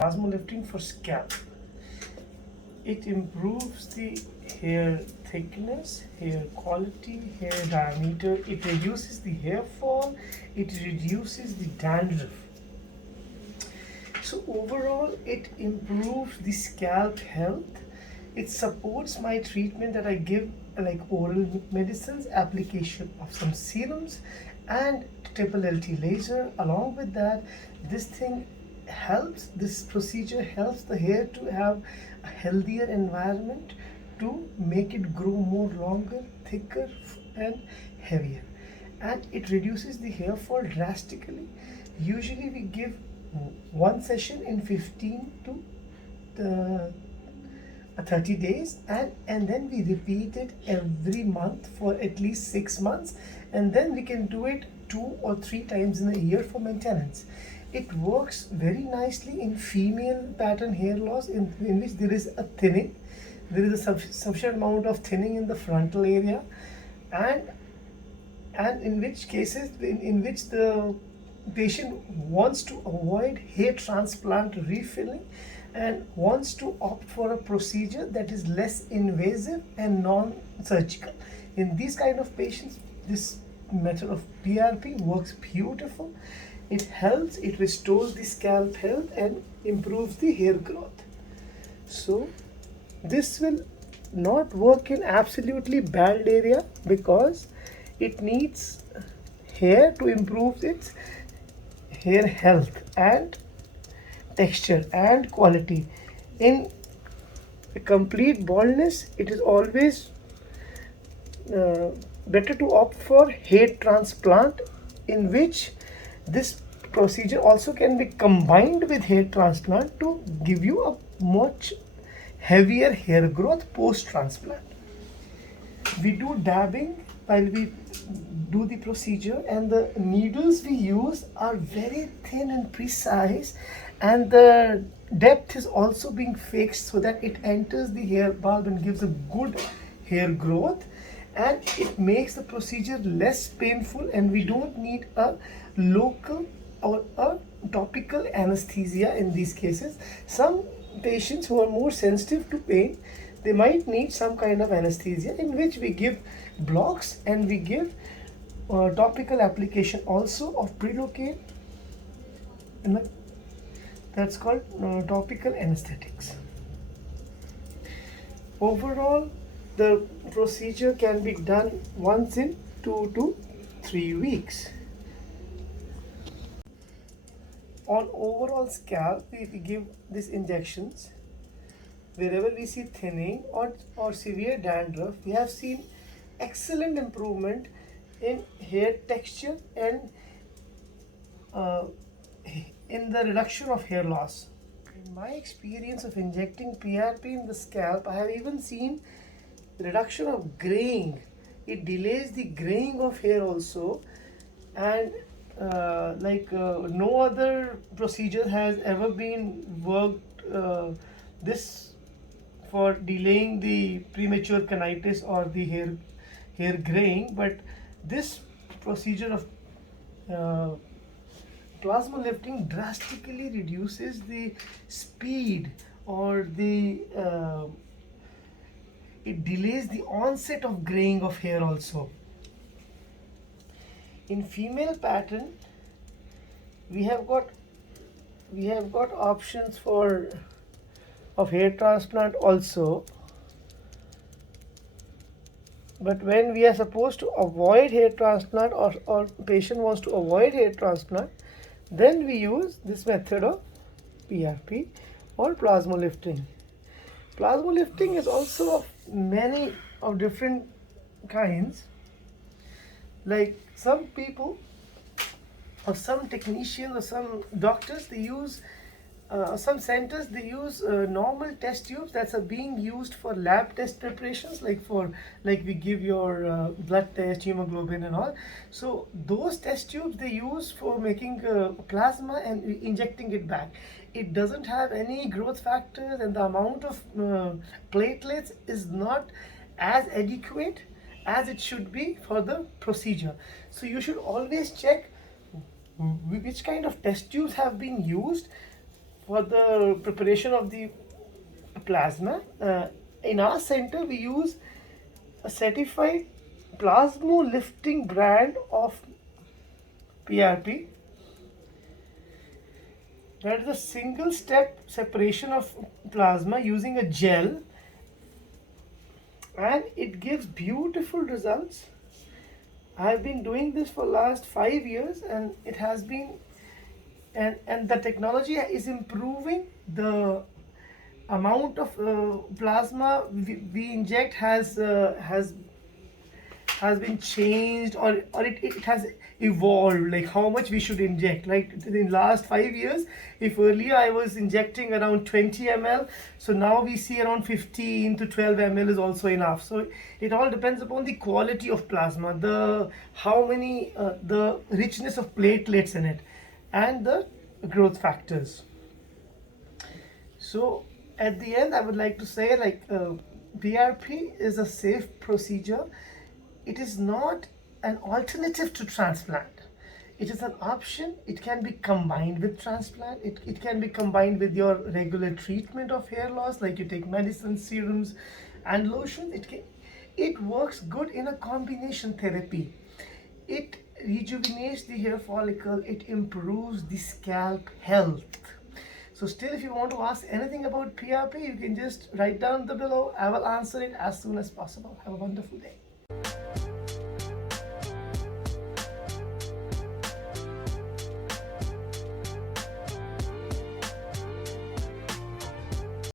Plasmolifting for scalp. It improves the hair thickness, hair quality, hair diameter. It reduces the hair fall. It reduces the dandruff. So overall, it improves the scalp health. It supports my treatment that I give, like oral medicines, application of some serums, and triple LT laser. Along with that, this thing helps. This procedure helps the hair to have a healthier environment, to make it grow more longer, thicker, and heavier, and it reduces the hair fall drastically. Usually, we give one session in 15 to 30 days, and then we repeat it every month for at least 6 months, and then we can do it 2 or 3 times in a year for maintenance. It works very nicely in female pattern hair loss, in which there is a thinning. There is a sufficient amount of thinning in the frontal area, and in which cases, in which the patient wants to avoid hair transplant refilling and wants to opt for a procedure that is less invasive and non-surgical. In these kind of patients, this method of PRP works beautiful. It helps, it restores the scalp health and improves the hair growth. So this will not work in absolutely bald area, because it needs hair to improve its hair health and texture and quality. In a complete baldness, it is always better to opt for hair transplant, in which this procedure also can be combined with hair transplant to give you a much heavier hair growth post transplant. We do dabbing while we do the procedure, and the needles we use are very thin and precise, and the depth is also being fixed so that it enters the hair bulb and gives a good hair growth, and it makes the procedure less painful, and we don't need a local or a topical anesthesia in these cases. Some patients who are more sensitive to pain, they might need some kind of anesthesia, in which we give blocks, and we give topical application also of Prilocaine. That's called topical anesthetics. Overall, the procedure can be done once in 2 to 3 weeks. On overall scalp, we give these injections. Wherever we see thinning or severe dandruff, we have seen excellent improvement in hair texture and in the reduction of hair loss. In my experience of injecting PRP in the scalp, I have even seen reduction of graying. It delays the graying of hair also, and no other procedure has ever been worked this for delaying the premature conitis or the hair graying. But this procedure of plasma lifting drastically reduces the speed, or the it delays the onset of graying of hair also. In female pattern, we have got options for of hair transplant also, but when we are supposed to avoid hair transplant, or patient wants to avoid hair transplant, then we use this method of PRP or plasmolifting. Plasmolifting is also of many of different kinds. Like some people or some technicians or some doctors, they use some centers, they use normal test tubes that are being used for lab test preparations, like we give your blood test, hemoglobin and all. So those test tubes they use for making plasma and injecting it back. It doesn't have any growth factors, and the amount of platelets is not as adequate as it should be for the procedure. So you should always check which kind of test tubes have been used for the preparation of the plasma. In our center, we use a certified Plasmolifting brand of PRP. That is a single step separation of plasma using a gel, and it gives beautiful results. I've been doing this for last 5 years, and it has been, and the technology is improving. The amount of plasma we inject has been changed, or it has evolved, like how much we should inject. Like in last 5 years, if earlier I was injecting around 20 ml, so now we see around 15 to 12 ml is also enough. So it all depends upon the quality of plasma, the how many the richness of platelets in it, and the growth factors. So at the end, I would like to say, like, PRP is a safe procedure. It is not an alternative to transplant. It is an option. It can be combined with transplant. It can be combined with your regular treatment of hair loss, like you take medicine, serums, and lotions. It works good in a combination therapy. It rejuvenates the hair follicle. It improves the scalp health. So still, if you want to ask anything about PRP, you can just write down the below. I will answer it as soon as possible. Have a wonderful day.